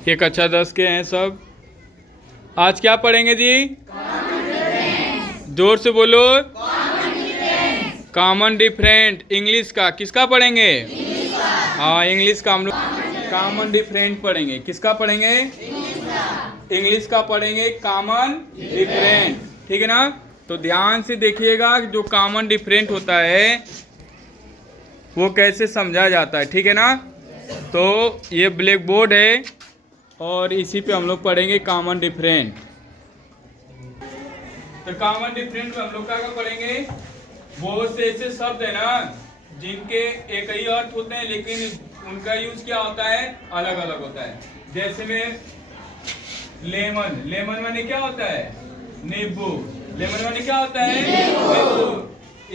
ये कक्षा 10 के हैं सब। आज क्या पढ़ेंगे जी? जोर से बोलो। Common different. इंग्लिश का किसका पढ़ेंगे? हाँ, इंग्लिश का हम लोग कॉमन डिफरेंट पढ़ेंगे। किसका पढ़ेंगे? इंग्लिश का पढ़ेंगे कॉमन डिफरेंट। ठीक है ना? तो ध्यान से देखिएगा जो कॉमन डिफरेंट होता है वो कैसे समझा जाता है। ठीक है ना? तो ये ब्लैक बोर्ड है और इसी पे हम लोग पढ़ेंगे कॉमन डिफरेंट। तो कॉमन डिफरेंट में हम लोग क्या पढ़ेंगे? बहुत से ऐसे शब्द है ना जिनके एक ही अर्थ होते हैं लेकिन उनका यूज क्या होता है? अलग अलग होता है। जैसे में लेमन। लेमन माने क्या होता है? नींबू। लेमन माने क्या होता है? नींबू।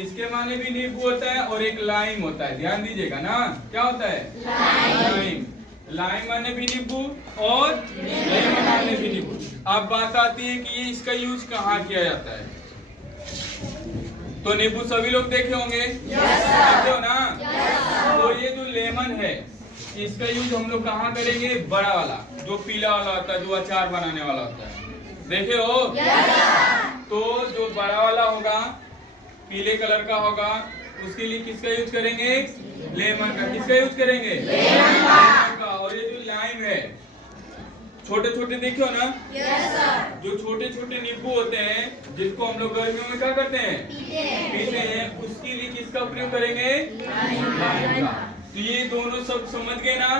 इसके माने भी नींबू होता है और एक लाइम होता है। ध्यान दीजिएगा ना, क्या होता है? लाइम। लाइम माने भी नींबू और लेमन माने भी नींबू। अब बात आती है कि इसका यूज कहाँ किया जाता है। तो नींबू सभी लोग देखे होंगे। देखे हो ना? तो ये जो लेमन है इसका यूज हम लोग कहाँ करेंगे? बड़ा वाला, जो पीला वाला होता है, जो अचार बनाने वाला होता है। देखे हो? तो जो बड़ा वाला होगा, पीले कलर का होगा, उसके लिए किसका यूज करेंगे? लेमन का। किसका यूज करेंगे? लेमन का। और ये जो लाइम है, छोटे छोटे देखे हो ना? जो छोटे छोटे नींबू होते हैं जिसको हम लोग गर्मियों में क्या करते हैं? पीते हैं। उसके लिए किसका प्रयोग करेंगे? लाइम का। तो ये दोनों सब समझ गए ना?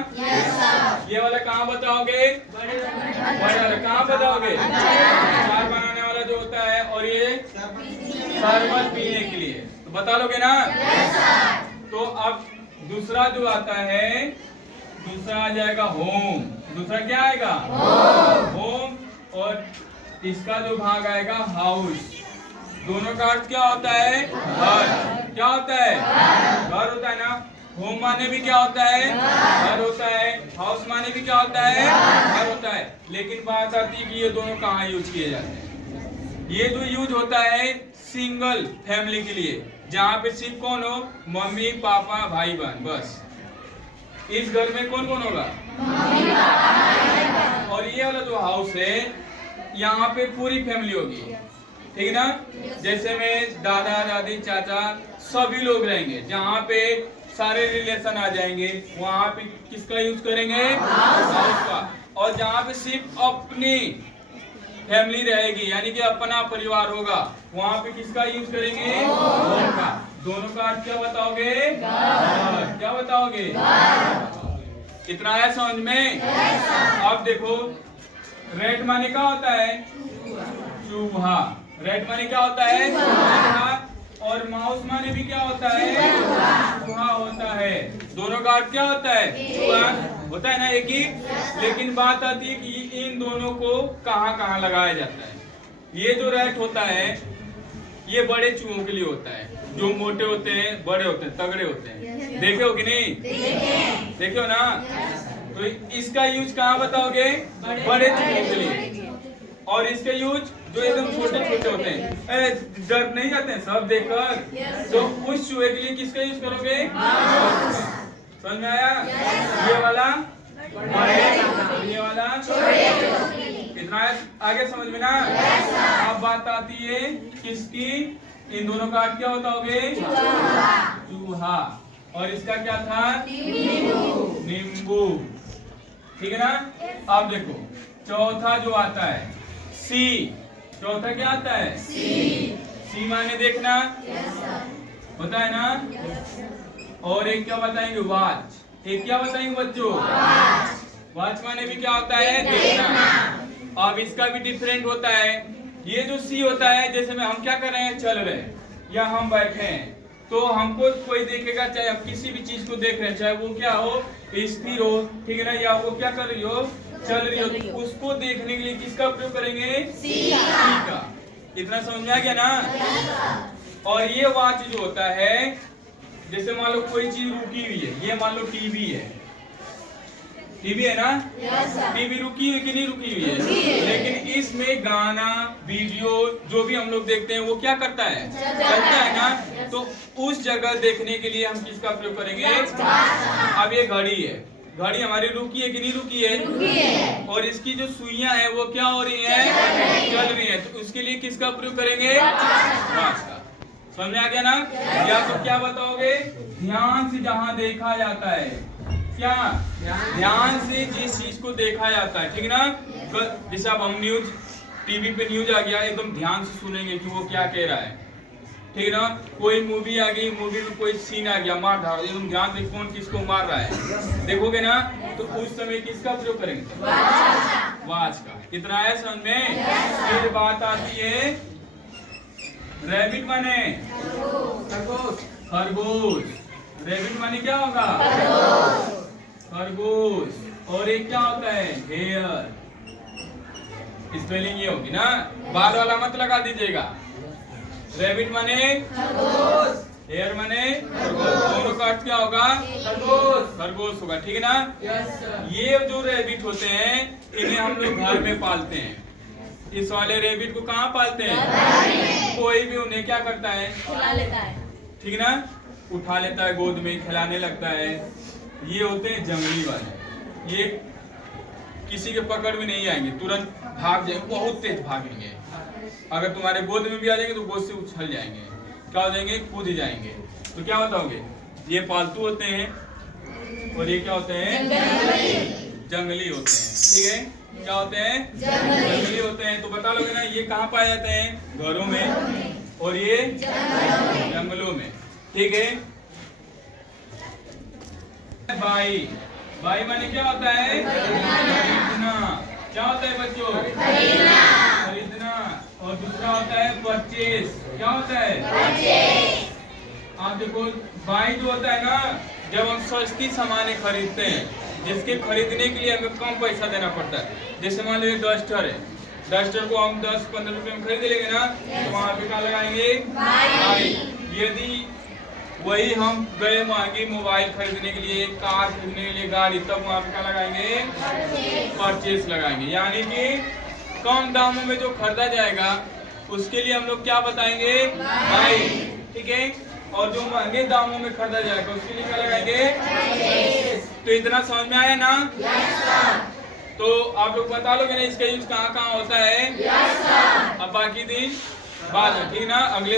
ये वाला कहाँ बताओगे? बड़ा वाला कहाँ बताओगे? अचार बनाने वाला जो होता है, और ये शरबत पीने के लिए। तो बता लोगे ना? तो अब दूसरा जो आता है, दूसरा आ जाएगा होम। दूसरा क्या आएगा? होम। और इसका जो भाग आएगा हाउस। दोनों का अर्थ क्या होता है? घर। क्या होता है? घर होता है ना? होम माने भी क्या होता है? घर होता है। हाउस माने भी क्या होता है? घर होता है। लेकिन बात आती है कि ये दोनों कहाँ यूज किए जाते हैं। ये जो यूज होता है सिंगल फैमिली के लिए, जहाँ पे सिर्फ कौन हो? मम्मी पापा भाई बहन, बस। इस घर में कौन कौन होगा? और ये वाला जो हाउस है यहाँ पे पूरी फैमिली होगी। ठीक है ना? जैसे में दादा दादी चाचा सभी लोग रहेंगे, जहाँ पे सारे रिलेशन आ जाएंगे, वहाँ पे किसका यूज करेंगे? हाउस का। और जहाँ पे सिर्फ अपनी फैमिली रहेगी, यानी कि अपना परिवार होगा, वहाँ पे किसका यूज करेंगे? होम का। दोनों का अर्थ क्या बताओगे? क्या बताओगे? इतना है समझ में? अब देखो, रेड माने क्या होता है? चूहा। रेड माने क्या होता है? चूहा। और माउस माने भी क्या होता है? चूहा होता है। दोनों का अर्थ क्या होता है? चूहा होता है ना, एक ही। लेकिन बात आती है कि इन दोनों को कहाँ कहाँ लगाया जाता है। ये जो रैट होता है ये बड़े चूहों के लिए होता है, जो मोटे होते हैं, बड़े होते हैं, तगड़े होते हैं। देखे हो कि नहीं? देखे हो ना? तो इसका यूज कहाँ बताओगे? बड़े चूहों के लिए। और इसका यूज जो एकदम छोटे छोटे होते हैं, डर नहीं जाते हैं सब देखकर, तो उस चूहे के लिए किसका यूज करोगे? समझ में आया? ये वाला बड़े, ये वाला छोटे। इतना आगे समझ में ना? अब बात आती है किसकी? इन दोनों का क्या बताओगे? चूहा। और इसका क्या था? नींबू। ठीक है ना? अब देखो चौथा जो आता है सी। चौथा क्या आता है? सी माने देखना होता है ना? और एक क्या बताएंगे? वॉच। एक क्या बताएंगे बच्चों? वॉच माने भी क्या होता है? देखना। अब इसका भी डिफरेंट होता है। ये जो सी होता है, जैसे में हम क्या कर रहे हैं? चल रहे हैं या हम बैठे हैं, तो हमको कोई देखेगा, चाहे हम किसी भी चीज को देख रहे हैं, चाहे वो क्या हो? स्थिर हो, ठीक है ना, या वो क्या कर रही हो? चल रही हो, तो उसको देखने के लिए किसका प्रयोग करेंगे? सी का। इतना समझ में आ गया ना? और ये वॉच जो होता है, जैसे मान लो कोई चीज रुकी हुई है, ये मान लो टीवी है। टीवी है ना? टीवी रुकी हुई कि नहीं रुकी हुई है? लेकिन इसमें गाना वीडियो जो भी हम लोग देखते हैं वो क्या करता है? चलता है ना? तो उस जगह देखने के लिए हम किसका प्रयोग करेंगे? अब ये घड़ी है, घड़ी हमारी रुकी है कि नहीं रुकी है? और इसकी जो सुइयां है वो क्या हो रही है? चल रही है। तो उसके लिए किसका प्रयोग करेंगे? वाच का। समझ में आ गया ना? या तो क्या बताओगे? ध्यान से जहाँ देखा जाता है, क्या ध्यान से जिस चीज को देखा जाता है, ठीक ना? जैसे अब हम न्यूज टीवी पे न्यूज आ गया, एकदम ध्यान से सुनेंगे कि वो क्या कह रहा है, ठीक ना? कोई मूवी आ गई, मूवी में कोई सीन आ गया मार धाड़, एकदम ध्यान से कौन किसको मार रहा है देखोगे ना, तो उस समय किसका प्रयोग करेंगे? वाच का। कितना है समझ में? फिर बात आती है रैबिट माने खरगोश। रैबिट माने क्या होगा? खरगोश। और एक क्या होता है? हेयर। स्पेलिंग ये होगी ना, बाल वाला मत लगा दीजिएगा। रैबिट माने खरगोश, हेयर माने खरगोश, दोनों का अर्थ क्या होगा? खरगोश। खरगोश होगा, ठीक है ना? ये जो रैबिट होते हैं इन्हें हम लोग घर में पालते हैं। इस वाले रैबिट को कहाँ पालते हैं? कोई भी उन्हें क्या करता है? खिला लेता है, ठीक ना? उठा लेता है गोद में, खिलाने लगता है। ये होते हैं जंगली वाले। ये किसी के पकड़ में नहीं आएंगे, तुरंत भाग जाएंगे, बहुत तेज भागेंगे। अगर तुम्हारे गोद में भी आ जाएंगे तो गोद से उछल जाएंगे, क्या हो जाएंगे? कूद जाएंगे। तो क्या बताओगे? ये पालतू होते हैं और ये क्या होते हैं? जंगली होते हैं, ठीक है? क्या होते हैं? जंगली होते हैं। तो बता लोगे ना ये कहाँ पाए जाते हैं? घरों में, और ये जंगलों में, ठीक है? बाई, बाई माने क्या होता है? खरीदना। क्या होता है बच्चों? खरीदना। और दूसरा होता है परचेस। क्या होता है? आप देखो, बाई जो होता है ना, जब हम सस्ती सामान खरीदते हैं जिसके खरीदने के लिए हमें कम पैसा देना पड़ता है। जैसे मान लीजिए डस्टर है, डस्टर को हम 10-15 रुपए में खरीद लेंगे ना, तो वहाँ पे क्या लगाएंगे? बाई। यदि वही हम गए महंगी मोबाइल खरीदने के लिए, कार खरीदने के लिए, गाड़ी, तब वहाँ पे क्या लगाएंगे? परचेस लगाएंगे। यानी कि कम दामों में जो खरीदा जाएगा उसके लिए हम लोग क्या बताएंगे? बाई, ठीक है? और जो महंगे दामों में खरीदा जाएगा उसके लिए क्या लगाएंगे? तो इतना समझ में आया ना? तो आप लोग बता लोगे ना इसका यूज कहाँ कहाँ होता है? अब बाकी दिन बाद में, ठीक ना? अगले